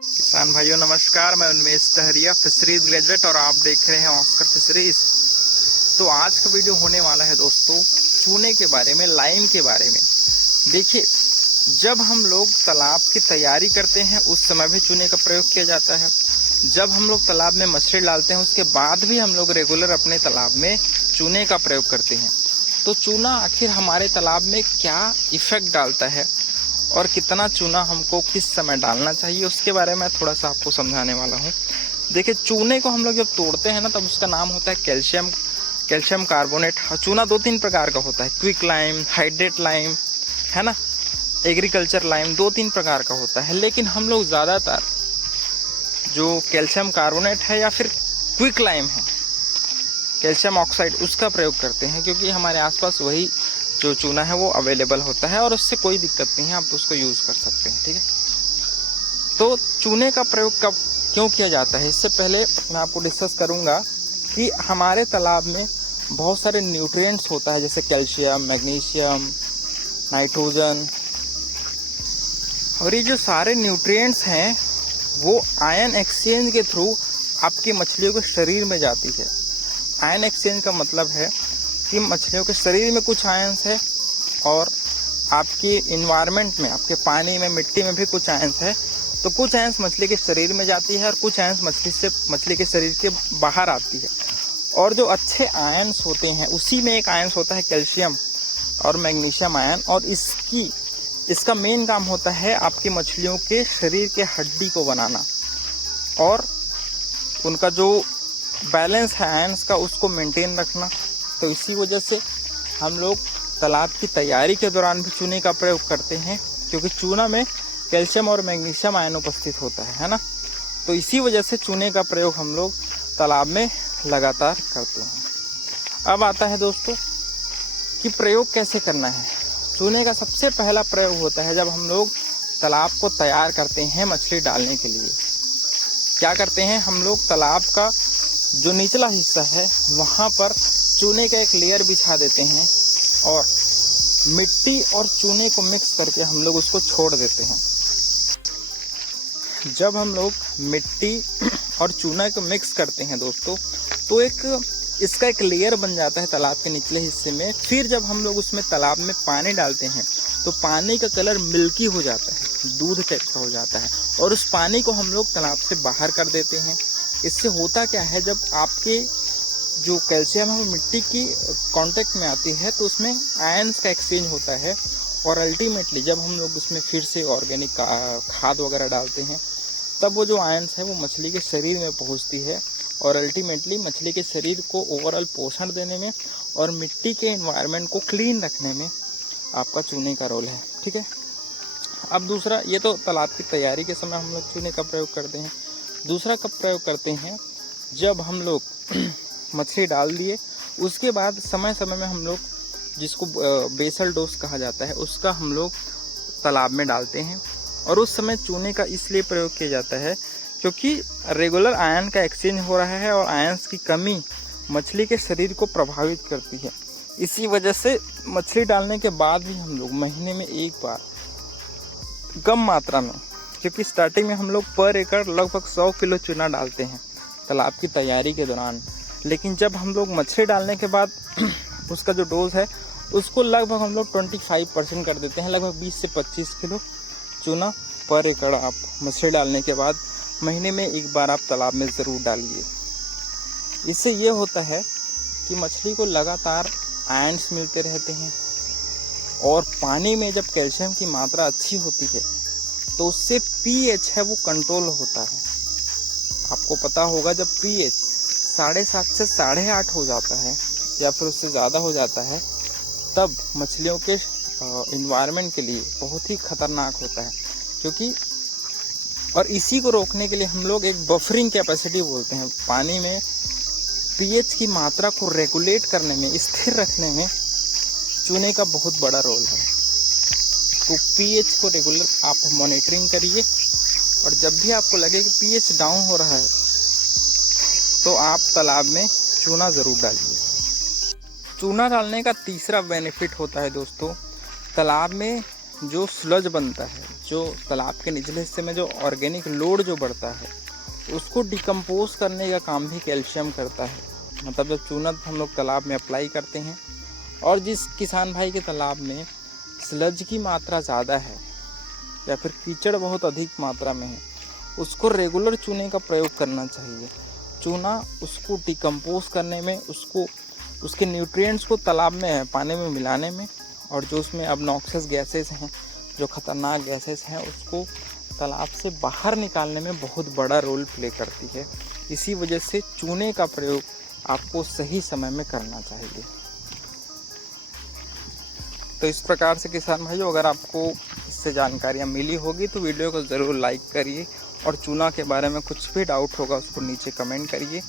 किसान भाइयों नमस्कार, मैं उन्मेष टहरिया फिशरीज ग्रेजुएट और आप देख रहे हैं ऑस्कर फिशरीज। तो आज का वीडियो होने वाला है दोस्तों चूने के बारे में, लाइम के बारे में। देखिए, जब हम लोग तालाब की तैयारी करते हैं उस समय भी चूने का प्रयोग किया जाता है। जब हम लोग तालाब में मछली डालते हैं उसके बाद भी हम लोग रेगुलर अपने तालाब में चूने का प्रयोग करते हैं। तो चूना आखिर हमारे तालाब में क्या इफेक्ट डालता है और कितना चूना हमको किस समय डालना चाहिए उसके बारे में थोड़ा सा आपको समझाने वाला हूँ। देखिए, चूने को हम लोग जब तोड़ते हैं ना तब उसका नाम होता है कैल्शियम कार्बोनेट। चूना दो तीन प्रकार का होता है, क्विक लाइम, हाइड्रेट लाइम, है ना, एग्रीकल्चर लाइम, दो तीन प्रकार का होता है। लेकिन हम लोग ज़्यादातर जो कैल्शियम कार्बोनेट है या फिर क्विक लाइम है, कैल्शियम ऑक्साइड, उसका प्रयोग करते हैं क्योंकि हमारे आसपास वही जो चूना है वो अवेलेबल होता है और उससे कोई दिक्कत नहीं है, आप उसको यूज़ कर सकते हैं। ठीक है, तो चूने का प्रयोग कब क्यों किया जाता है इससे पहले मैं आपको डिस्कस करूंगा कि हमारे तालाब में बहुत सारे न्यूट्रिएंट्स होता है, जैसे कैल्शियम, मैग्नीशियम, नाइट्रोजन, और ये जो सारे न्यूट्रिएंट्स हैं वो आयन एक्सचेंज के थ्रू आपकी मछलियों के शरीर में जाती है। आयन एक्सचेंज का मतलब है कि मछलियों के शरीर में कुछ आयंस है और आपके इन्वायरमेंट में, आपके पानी में, मिट्टी में भी कुछ आयंस है। तो कुछ आयंस मछली के शरीर में जाती है और कुछ आयंस मछली के शरीर के बाहर आती है। और जो अच्छे आयंस होते हैं उसी में एक आयंस होता है कैल्शियम और मैग्नीशियम आयन, और इसका मेन काम होता है आपकी मछलियों के शरीर के हड्डी को बनाना और उनका जो बैलेंस है आयंस का उसको मेंटेन रखना। तो इसी वजह से हम लोग तालाब की तैयारी के दौरान भी चूने का प्रयोग करते हैं क्योंकि चूना में कैल्शियम और मैग्नीशियम आयन उपस्थित होता है ना। तो इसी वजह से चूने का प्रयोग हम लोग तालाब में लगातार करते हैं। अब आता है दोस्तों कि प्रयोग कैसे करना है। चूने का सबसे पहला प्रयोग होता है जब हम लोग तालाब को तैयार करते हैं मछली डालने के लिए। क्या करते हैं हम लोग, तालाब का जो निचला हिस्सा है वहाँ पर चूने का एक लेयर बिछा देते हैं और मिट्टी और चूने को मिक्स करके हम लोग उसको छोड़ देते हैं। जब हम लोग मिट्टी और चूना को मिक्स करते हैं दोस्तों तो इसका एक लेयर बन जाता है तालाब के निचले हिस्से में। फिर जब हम लोग उसमें तालाब में पानी डालते हैं तो पानी का कलर मिल्की हो जाता है, दूध टाइप का हो जाता है, और उस पानी को हम लोग तालाब से बाहर कर देते हैं। इससे होता क्या है, जब आपके जो कैल्शियम है वो मिट्टी की कांटेक्ट में आती है तो उसमें आयंस का एक्सचेंज होता है और अल्टीमेटली जब हम लोग उसमें फिर से ऑर्गेनिक खाद वगैरह डालते हैं तब वो जो आयंस है वो मछली के शरीर में पहुंचती है और अल्टीमेटली मछली के शरीर को ओवरऑल पोषण देने में और मिट्टी के एनवायरनमेंट को क्लीन रखने में आपका चूने का रोल है। ठीक है, अब दूसरा, ये तो तालाब की तैयारी के समय हम लोग चूने का प्रयोग करते हैं। दूसरा कब प्रयोग करते हैं, जब हम लोग मछली डाल दिए उसके बाद समय समय में हम लोग, जिसको बेसल डोज कहा जाता है, उसका हम लोग तालाब में डालते हैं। और उस समय चूने का इसलिए प्रयोग किया जाता है क्योंकि रेगुलर आयन का एक्सचेंज हो रहा है और आयंस की कमी मछली के शरीर को प्रभावित करती है। इसी वजह से मछली डालने के बाद भी हम लोग महीने में एक बार कम मात्रा में, क्योंकि स्टार्टिंग में हम लोग पर एकड़ लगभग 100 किलो चूना डालते हैं तालाब की तैयारी के दौरान, लेकिन जब हम लोग मछली डालने के बाद उसका जो डोज है उसको लगभग हम लोग 25% कर देते हैं। लगभग 20 से 25 किलो चूना पर एकड़ आप मछली डालने के बाद महीने में एक बार आप तालाब में ज़रूर डालिए। इससे ये होता है कि मछली को लगातार आयंस मिलते रहते हैं और पानी में जब कैल्शियम की मात्रा अच्छी होती है तो उससे पीएच है वो कंट्रोल होता है। आपको पता होगा जब पीएच 7.5 से 8.5 हो जाता है या फिर उससे ज़्यादा हो जाता है तब मछलियों के इन्वायरमेंट के लिए बहुत ही खतरनाक होता है, क्योंकि और इसी को रोकने के लिए हम लोग एक बफरिंग कैपेसिटी बोलते हैं। पानी में पीएच की मात्रा को रेगुलेट करने में, स्थिर रखने में चूने का बहुत बड़ा रोल है। तो पीएच को रेगुलर आप मॉनिटरिंग करिए और जब भी आपको लगे कि पीएच डाउन हो रहा है तो आप तालाब में चूना ज़रूर डालिए। चूना डालने का तीसरा बेनिफिट होता है दोस्तों, तालाब में जो स्लज बनता है, जो तालाब के निचले हिस्से में जो ऑर्गेनिक लोड जो बढ़ता है उसको डिकम्पोज करने का काम भी कैल्शियम करता है। मतलब जब चूना हम लोग तालाब में अप्लाई करते हैं और जिस किसान भाई के तालाब में स्लज की मात्रा ज़्यादा है या फिर कीचड़ बहुत अधिक मात्रा में है, उसको रेगुलर चूने का प्रयोग करना चाहिए। चूना उसको डिकम्पोज करने में, उसको उसके न्यूट्रिएंट्स को तालाब में पानी में मिलाने में, और जो उसमें ऑब्नॉक्सियस गैसेस हैं, जो खतरनाक गैसेस हैं, उसको तालाब से बाहर निकालने में बहुत बड़ा रोल प्ले करती है। इसी वजह से चूने का प्रयोग आपको सही समय में करना चाहिए। तो इस प्रकार से किसान भाइयों, अगर आपको इससे जानकारियाँ मिली होगी तो वीडियो को ज़रूर लाइक करिए, और चूना के बारे में कुछ भी डाउट होगा उसको नीचे कमेंट करिए,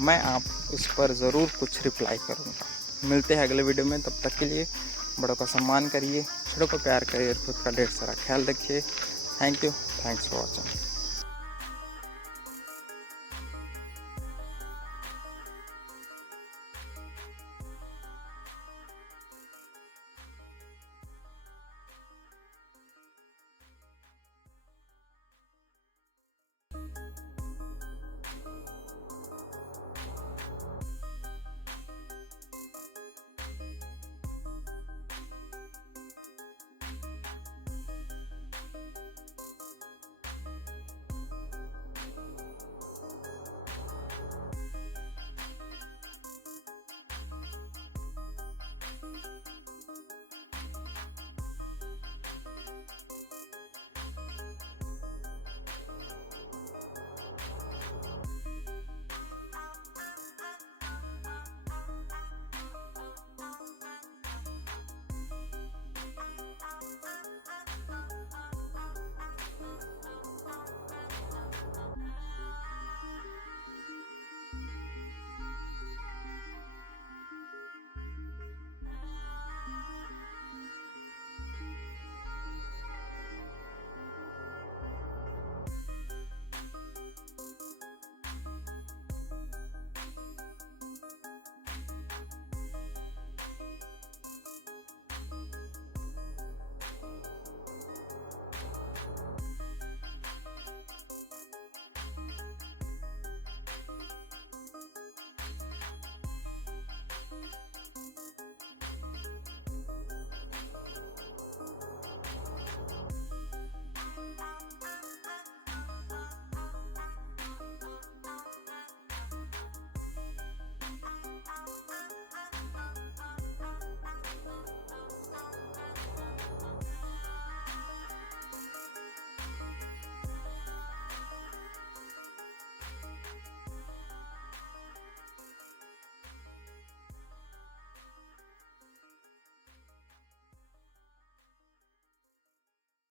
मैं आप उस पर ज़रूर कुछ रिप्लाई करूँगा। मिलते हैं अगले वीडियो में, तब तक के लिए बड़ों का सम्मान करिए, छोटों को प्यार करिए, खुद का ढेर सारा ख्याल रखिए। Thank you, thanks for watching.